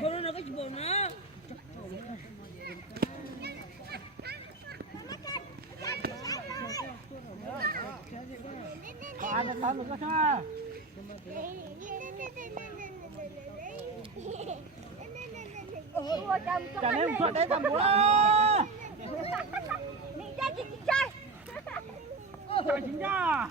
Thôi nó có gì buồn nữa. Ăn được có sao? Chả em suốt đấy thằng bố. Mình chơi chị chơi. Chả chính ra.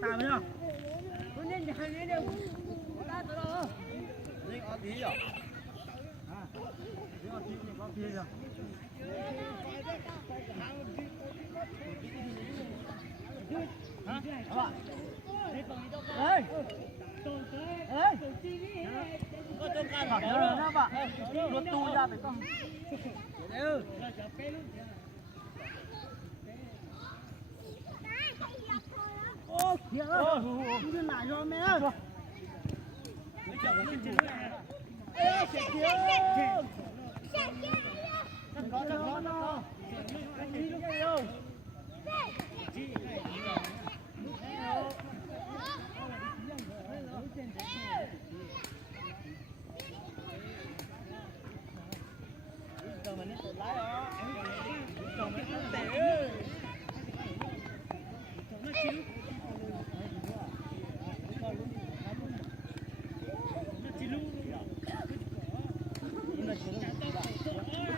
Tao biết không? Tôi nên hai cái đều. Đã tới đâu? Đi ở tí rồi. À. Đi ở tí thì có tí rồi. Hả? Ê! Ê! Có trông can hả? Nó bạn. Nó tu ra phải không? Ừ. Ô kìa. Không biết lại cho mẹ. Ê, chạy kìa. Có nó. Anh đi lúc này đâu?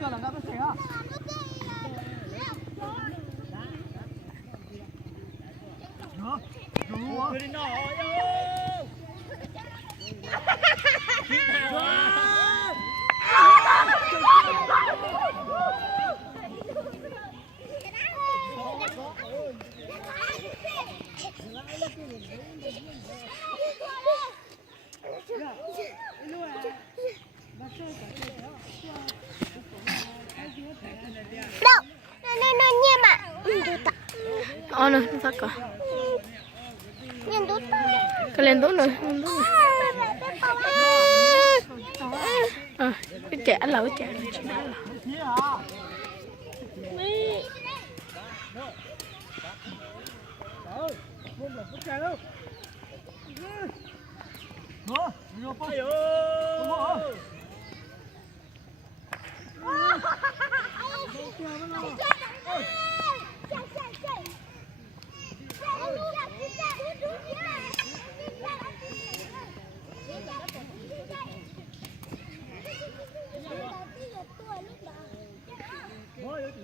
Là gặp cái hả? Đủ. Đi nó ơi. Ano, saka. Kalian tuh loh. À, cái trẻ là cái trẻ.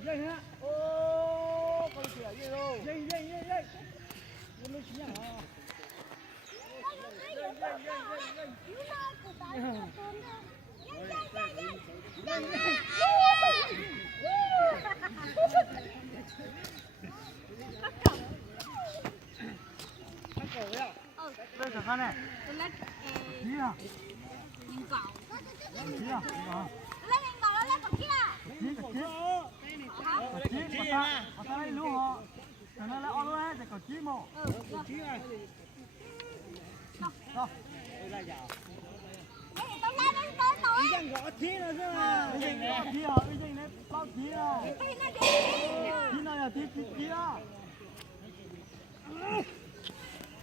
Dây hả? Ô, con kìa dây đâu? Dây. Nó mới chỉ hả? Đây là con này. Gì à? Nhìn cậu. Gì à? Lên nhìn cậu nó lên cậu kia. Chí à? Ở đây luôn hả? Cái này là on luôn để cậu chí mồ. Cậu chí à? Đâu? Đây là giờ. Tao lên đến tới tối. Ý rằng gõ chí nữa chứ à? Ý rằng gõ chí à? Ý rằng này bao chí à? Chí này là chí à?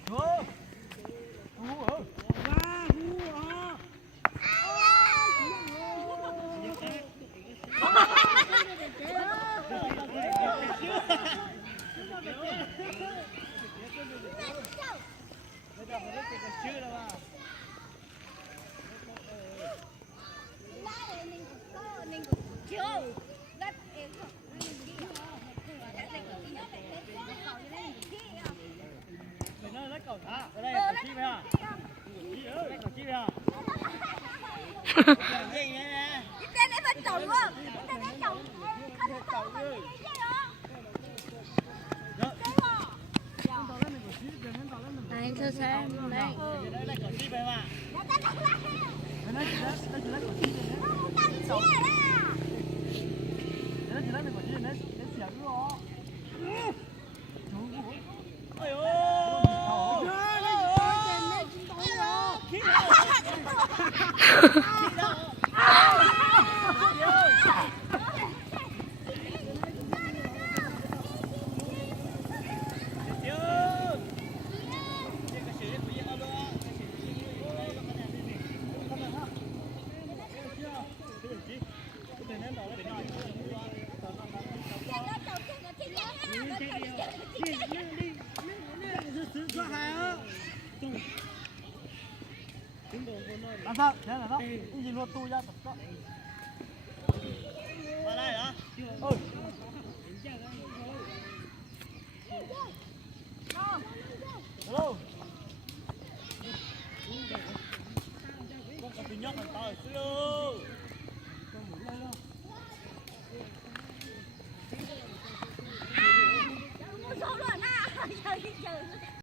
Hú! xem đây. Đây còn đi về mà. Đây chỉ lấy còn đi này. Đây chỉ lấy còn đi này, để xỉa nữa. Ôi ôi. Làm sao? Thế là sao? Cái gì luôn tu ra tập đó. Vào đây hả? Ôi. Hello. Con có tính nhóc thằng tao rồi.